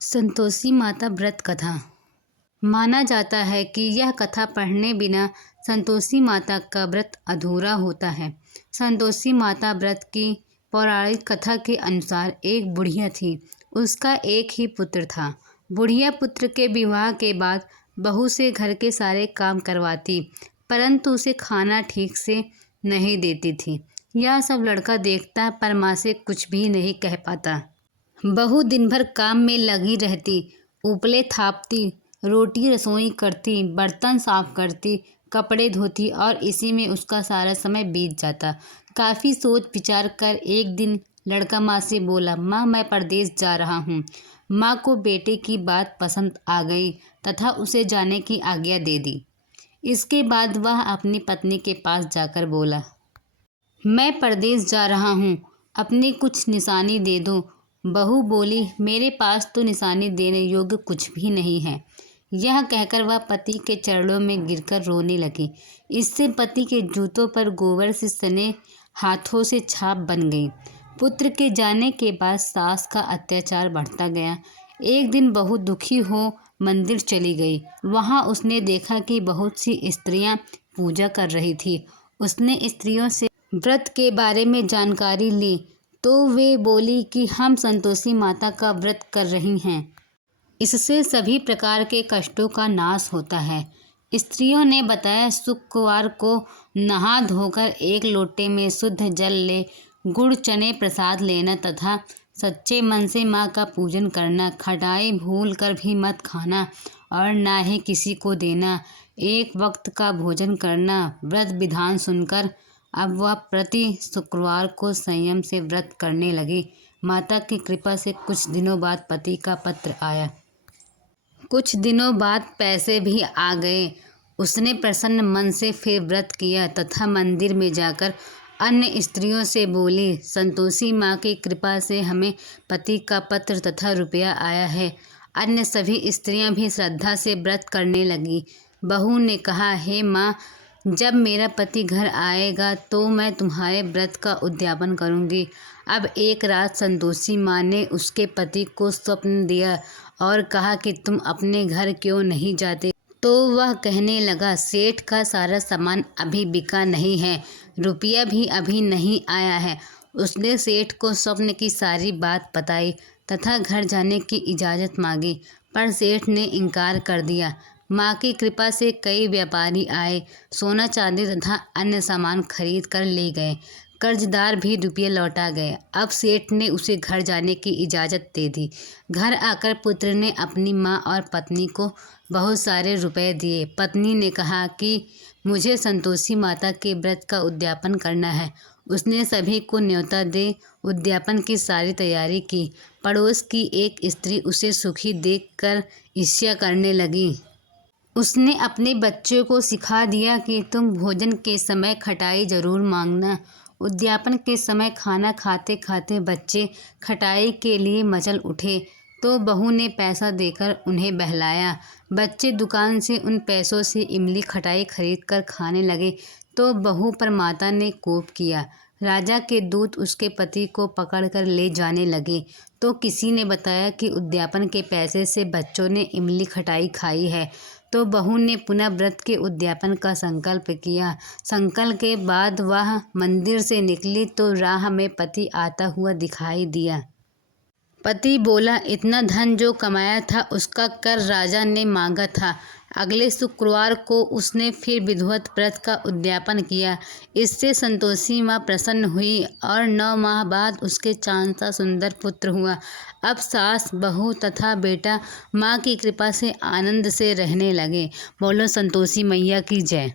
संतोषी माता व्रत कथा। माना जाता है कि यह कथा पढ़ने बिना संतोषी माता का व्रत अधूरा होता है। संतोषी माता व्रत की पौराणिक कथा के अनुसार एक बुढ़िया थी। उसका एक ही पुत्र था। बुढ़िया पुत्र के विवाह के बाद बहू से घर के सारे काम करवाती, परंतु उसे खाना ठीक से नहीं देती थी। यह सब लड़का देखता पर माँ से कुछ भी नहीं कह पाता। बहू दिन भर काम में लगी रहती, उपले थापती, रोटी रसोई करती, बर्तन साफ करती, कपड़े धोती और इसी में उसका सारा समय बीत जाता। काफ़ी सोच विचार कर एक दिन लड़का माँ से बोला, माँ मैं परदेश जा रहा हूँ। माँ को बेटे की बात पसंद आ गई तथा उसे जाने की आज्ञा दे दी। इसके बाद वह अपनी पत्नी के पास जाकर बोला, मैं परदेश जा रहा हूँ, अपनी कुछ निशानी दे दो। बहू बोली, मेरे पास तो निशानी देने योग्य कुछ भी नहीं है। यह कहकर वह पति के चरणों में गिरकर रोने लगी। इससे पति के जूतों पर गोबर से सने हाथों से छाप बन गई। पुत्र के जाने के बाद सास का अत्याचार बढ़ता गया। एक दिन बहू दुखी हो मंदिर चली गई। वहाँ उसने देखा कि बहुत सी स्त्रियां पूजा कर रही थी। उसने स्त्रियों से व्रत के बारे में जानकारी ली तो वे बोली कि हम संतोषी माता का व्रत कर रही हैं, इससे सभी प्रकार के कष्टों का नाश होता है। स्त्रियों ने बताया, शुक्रवार को नहा धोकर एक लोटे में शुद्ध जल ले, गुड़ चने प्रसाद लेना तथा सच्चे मन से माँ का पूजन करना, खटाई भूल कर भी मत खाना और ना ही किसी को देना, एक वक्त का भोजन करना। व्रत विधान सुनकर अब वह प्रति शुक्रवार को संयम से व्रत करने लगी। माता की कृपा से कुछ दिनों बाद पति का पत्र आया। कुछ दिनों बाद पैसे भी आ गए। उसने प्रसन्न मन से फिर व्रत किया तथा मंदिर में जाकर अन्य स्त्रियों से बोली, संतोषी माँ की कृपा से हमें पति का पत्र तथा रुपया आया है। अन्य सभी स्त्रियां भी श्रद्धा से व्रत करने लगी। बहू ने कहा, हे माँ, जब मेरा पति घर आएगा तो मैं तुम्हारे व्रत का उद्यापन करूंगी। अब एक रात संतोषी माँ ने उसके पति को स्वप्न दिया और कहा कि तुम अपने घर क्यों नहीं जाते। तो वह कहने लगा, सेठ का सारा सामान अभी बिका नहीं है, रुपया भी अभी नहीं आया है। उसने सेठ को स्वप्न की सारी बात बताई तथा घर जाने की इजाज़त मांगी, पर सेठ ने इनकार कर दिया। माँ की कृपा से कई व्यापारी आए, सोना चांदी तथा अन्य सामान खरीद कर ले गए। कर्जदार भी रुपये लौटा गए। अब सेठ ने उसे घर जाने की इजाज़त दे दी। घर आकर पुत्र ने अपनी माँ और पत्नी को बहुत सारे रुपए दिए। पत्नी ने कहा कि मुझे संतोषी माता के व्रत का उद्यापन करना है। उसने सभी को न्योता दे उद्यापन की सारी तैयारी की। पड़ोस की एक स्त्री उसे सुखी देखकर ईर्ष्या करने लगी। उसने अपने बच्चों को सिखा दिया कि तुम भोजन के समय खटाई जरूर मांगना। उद्यापन के समय खाना खाते खाते बच्चे खटाई के लिए मचल उठे तो बहू ने पैसा देकर उन्हें बहलाया। बच्चे दुकान से उन पैसों से इमली खटाई खरीद कर खाने लगे तो बहू पर माता ने कोप किया। राजा के दूत उसके पति को पकड़कर ले जाने लगे तो किसी ने बताया कि उद्यापन के पैसे से बच्चों ने इमली खटाई खाई है। तो बहू ने पुनः व्रत के उद्यापन का संकल्प किया। संकल्प के बाद वह मंदिर से निकली तो राह में पति आता हुआ दिखाई दिया। पति बोला, इतना धन जो कमाया था उसका कर राजा ने मांगा था। अगले शुक्रवार को उसने फिर विधिवत व्रत का उद्यापन किया। इससे संतोषी माँ प्रसन्न हुई और 9 माह बाद उसके चांद सा सुंदर पुत्र हुआ। अब सास, बहू तथा बेटा माँ की कृपा से आनंद से रहने लगे। बोलो संतोषी मैया की जय।